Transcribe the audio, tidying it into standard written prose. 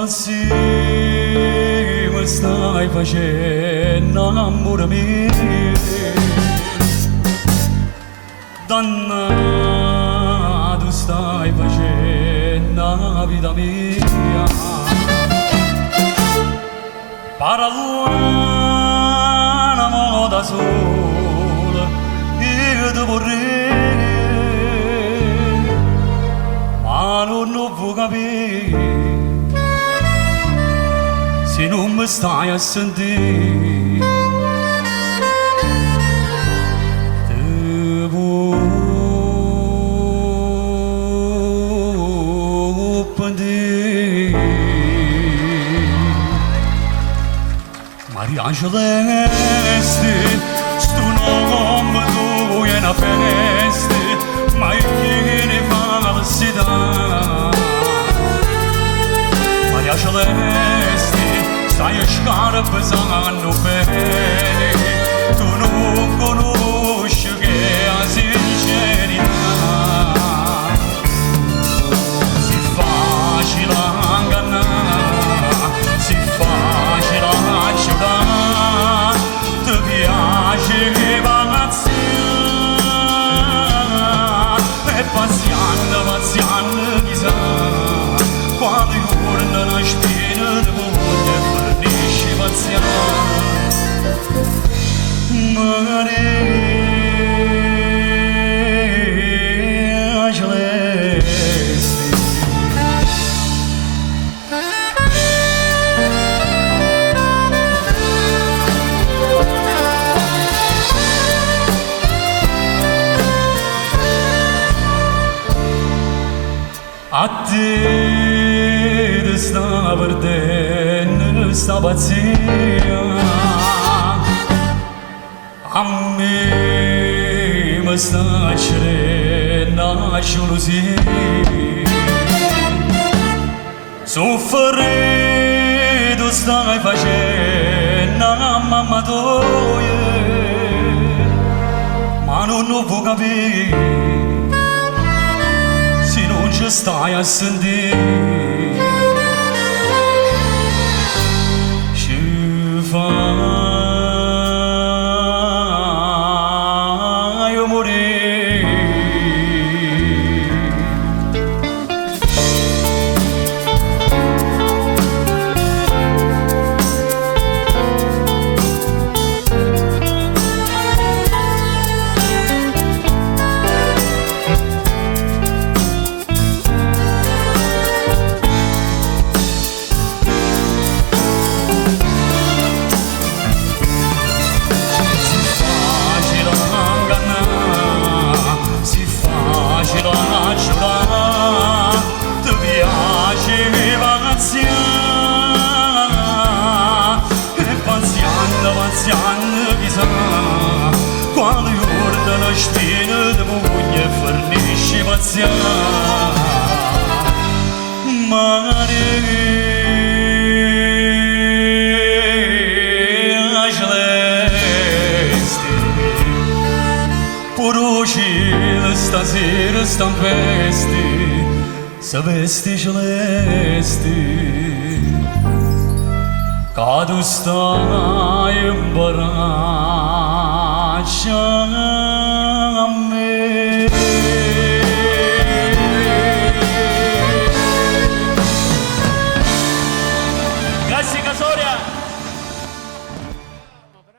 falsi mă stai facendo amore mio dannato stai facendo la vita mia parliamo da sola io ti vorrei ma non vuoi capire se non mi stai a sentire ti vuoi pentire Maria Celeste sto nome tuo è una festa ma che ne falsità Maria Celeste stai a scarpe sanno bene tu non conosci che è sincerità si facile ingannare si facile acciuttare ti piace che pagazione e paziando chissà quando giorno la spina di voglia fornisce pazienza Maria Celeste a te ti sta perdendo sta pazzia a me mi sta accendendo la gelosia soffrire stai facendo a mamma tua ma non vuoi capire se non ci stai a sentire ci fai morire quando giorno la spina di moglie fornisce pazienza Maria Celeste puro cielo stasera sta in vesti se vesti celesti che tu stai in braccia